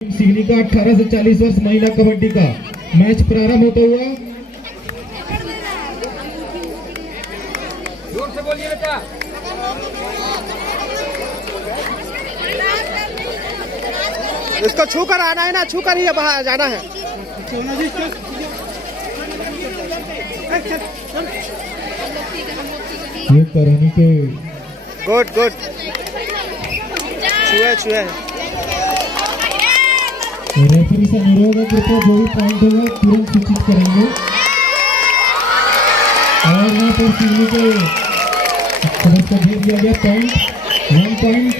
सिवनी का 18 से 40 वर्ष महिला कबड्डी का मैच प्रारंभ होता हुआ। जोर से बोलिए बेटा। इसको छू कर आना है ना, छू कर ही बाहर जाना है। ये करानी के गुड गुड, छुए छुए। रेफरी से अनुरोध है कृपया जो भी पॉइंट होगा तुरंत सूचित करेंगे। और यहाँ पर सिवनी के तरफ से दे दिया गया पॉइंट, 1 पॉइंट।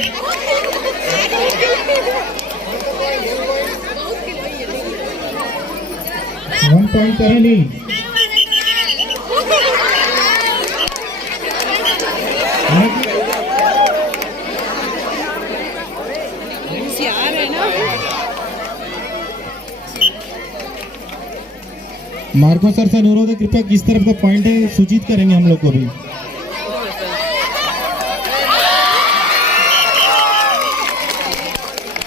करानी मार्को सर से अनुरोध है कृपया किस तरफ का पॉइंट है सूचित करेंगे हम लोग को भी।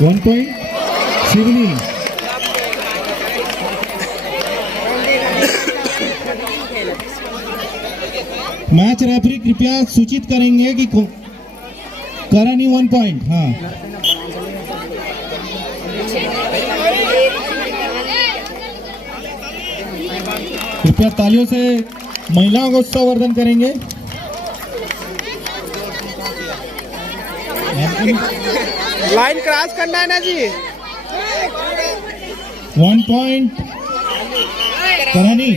One point Seoni. Match referee कृपया सूचित करेंगे कि करानी 1 पॉइंट। हाँ, कृपया तालियों से महिलाओं का उत्साहवर्धन करेंगे। लाइन क्रॉस करना है ना जी। 1 पॉइंट करानी।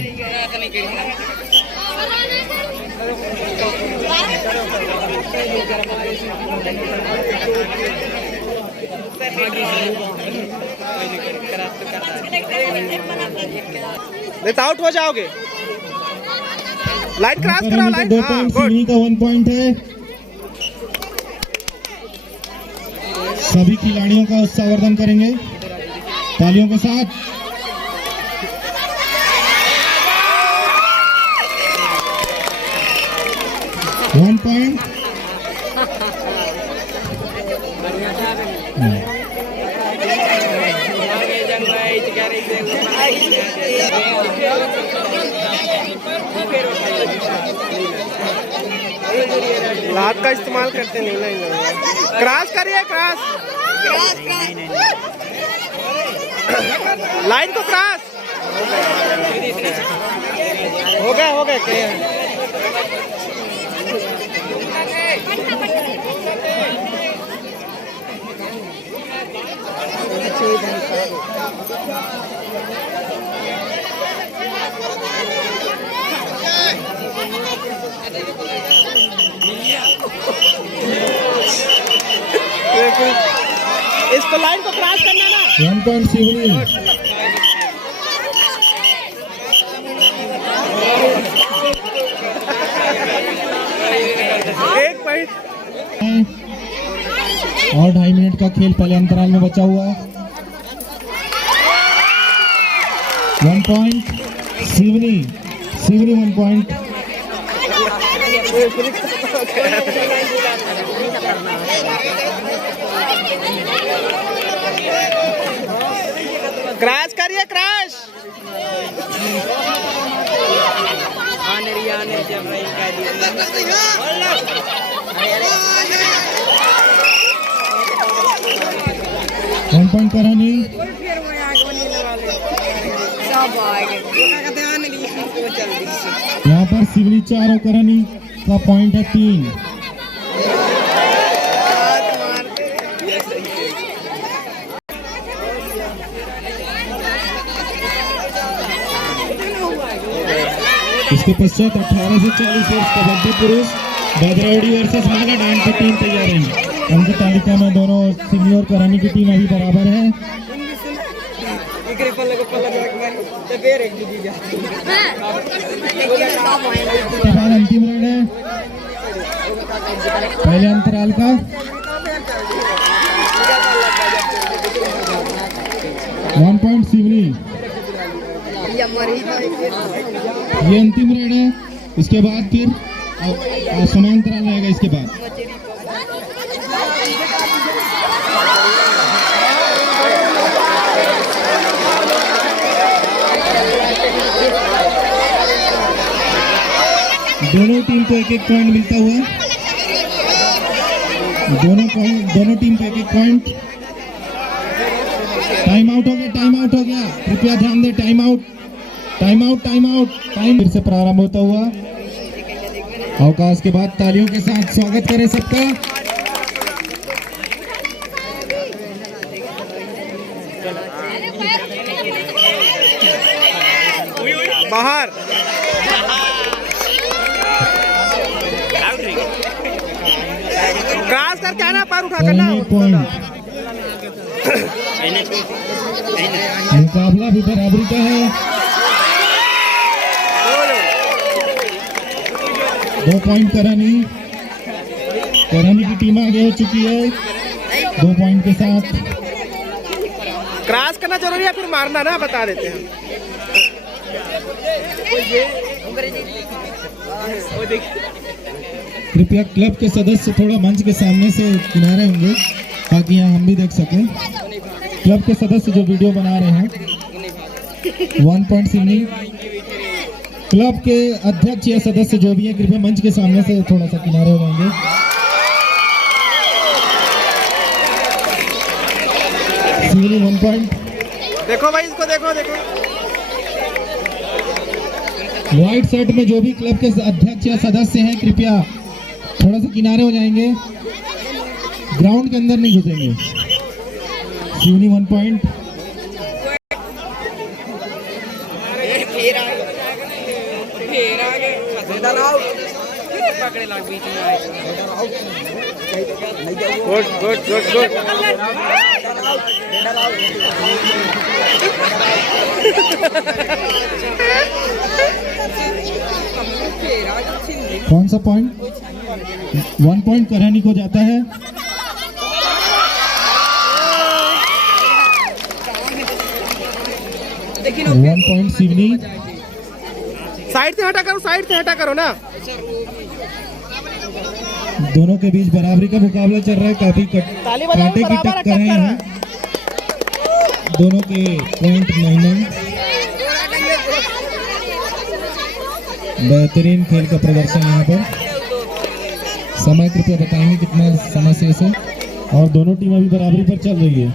नहीं तो आउट हो जाओगे। लाइन क्रॉस करो, लाइन। 2 हाँ, पॉइंट गुड। सिवनी का 1 पॉइंट है। सभी खिलाड़ियों का उत्साहवर्धन करेंगे तालियों के साथ। वन पॉइंट लात का इस्तेमाल करते नहीं ना। क्रॉस करिए, क्रॉस। लाइन को क्रॉस। हो गया हो गया। इसको लाइन को क्रॉस करना ना। 1 पॉइंट सिवनी। एक पॉइंट और 2.5 मिनट का खेल पहले अंतराल में बचा हुआ है। 1 पॉइंट सिवनी। 1 पॉइंट। क्रैश करिए, क्रैश। वन पॉइंट करानी। यहाँ पर सिवनी 4 और करानी का पॉइंट है 3। इसके पश्चात 18 से 40 वर्ष कबड्डी पुरुष भद्रौड़ी वर्सेस महागढ़ की टीम तैयार है। अंक तालिका में दोनों सिवनी और करानी की टीम अभी बराबर है। इसके बाद अंतिम राउंड है पहले अंतराल का। 1 पॉइंट सिवनी। ये अंतिम राउंड है। इसके बाद फिर समांतराल रहेगा। इसके बाद दोनों टीम को एक एक पॉइंट मिलता हुआ, दोनों टीम को एक एक पॉइंट। टाइम आउट हो गया, टाइम आउट हो गया, कृपया ध्यान दें, time out, time out, time out. Time फिर से प्रारंभ होता हुआ, अवकाश के बाद तालियों के साथ स्वागत करें सबका। बाहर क्रॉस करके आना, पार उठा करना। मुकाबला भी बराबरी का है, 2 पॉइंट करानी की टीम आगे हो चुकी है 2 पॉइंट के साथ। क्रॉस करना जरूरी है, फिर मारना ना, बता देते हैं। कृपया क्लब के सदस्य थोड़ा मंच के सामने से किनारे होंगे ताकि यहाँ हम भी देख सकें। क्लब के सदस्य जो वीडियो बना रहे हैं 1 पॉइंट सिंगिंग, क्लब के अध्यक्ष या सदस्य जो भी है कृपया मंच के सामने से थोड़ा सा किनारे हो जाएंगे। Singly 1 point. देखो भाई, इसको देखो देखो। व्हाइट शर्ट में जो भी क्लब के अध्यक्ष या सदस्य हैं कृपया थोड़ा सा किनारे हो जाएंगे, ग्राउंड के अंदर नहीं घुसेंगे। Seoni 1 point. Good good good good. कौन सा पॉइंट? 1 पॉइंट करानी को जाता है। One point Seoni. साइड से हटा करो, साइड से हटा करो ना। दोनों के बीच बराबरी का मुकाबला चल रहा है, काफी कांटे की टक्कर है यहाँ। दोनों के पॉइंट 9। बेहतरीन खेल का प्रदर्शन यहाँ पर। समय कृपया बताएंगे कितना समय शेष है, और दोनों टीम अभी बराबरी पर चल रही है।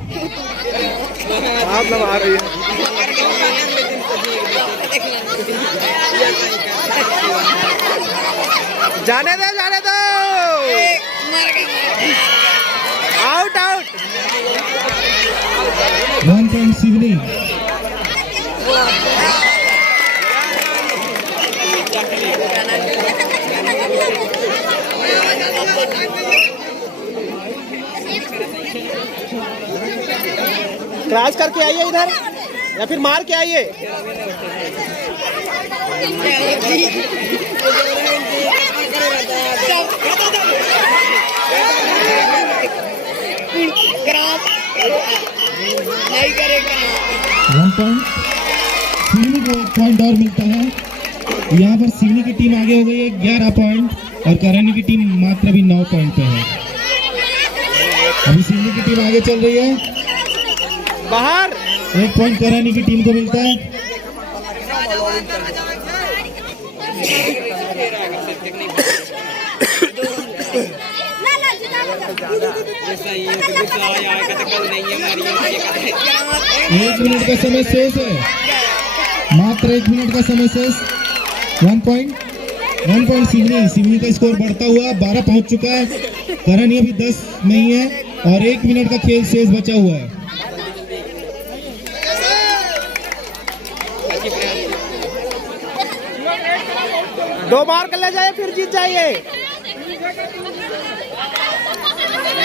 आप लोग आ रही है। जाने दो, जाने दो। Out out. 1 point Seoni. Cross करके आइए इधर, या फिर मार के आइए। नहीं करेगा। 1 पॉइंट सिवनी को 1 पॉइंट और मिलता है। यहाँ पर सिवनी की टीम आगे हो गई है 11 पॉइंट, और करानी की टीम मात्र अभी 9 पॉइंट पे है। अभी सिवनी की टीम आगे चल रही है। बाहर 1 पॉइंट करानी की टीम को मिलता है। एक मिनट का समय शेष है, मात्र 1 मिनट का समय शेष। 1 पॉइंट सिवनी का स्कोर बढ़ता हुआ 12 पहुंच चुका है। करानी अभी 10 नहीं है, और 1 मिनट का खेल शेष बचा हुआ है। दो बार कर ले जाए, फिर जीत जाइए।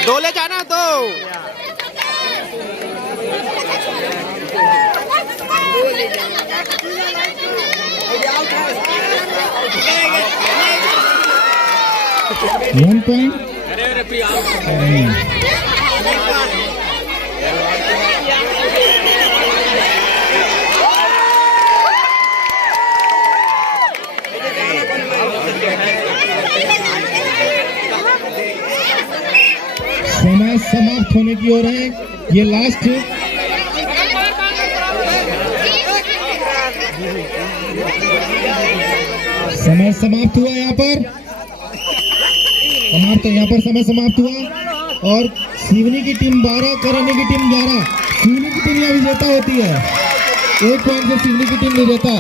2 ले जाना, 2। One point. समय समाप्त होने की ओर है। ये लास्ट समय समाप्त हुआ यहाँ पर, यहाँ पर समय समाप्त हुआ और सिवनी की टीम 12, करनी की टीम 11। सिवनी की टीम यहाँ विजेता होती है, 1 पॉइंट से सिवनी की टीम विजेता।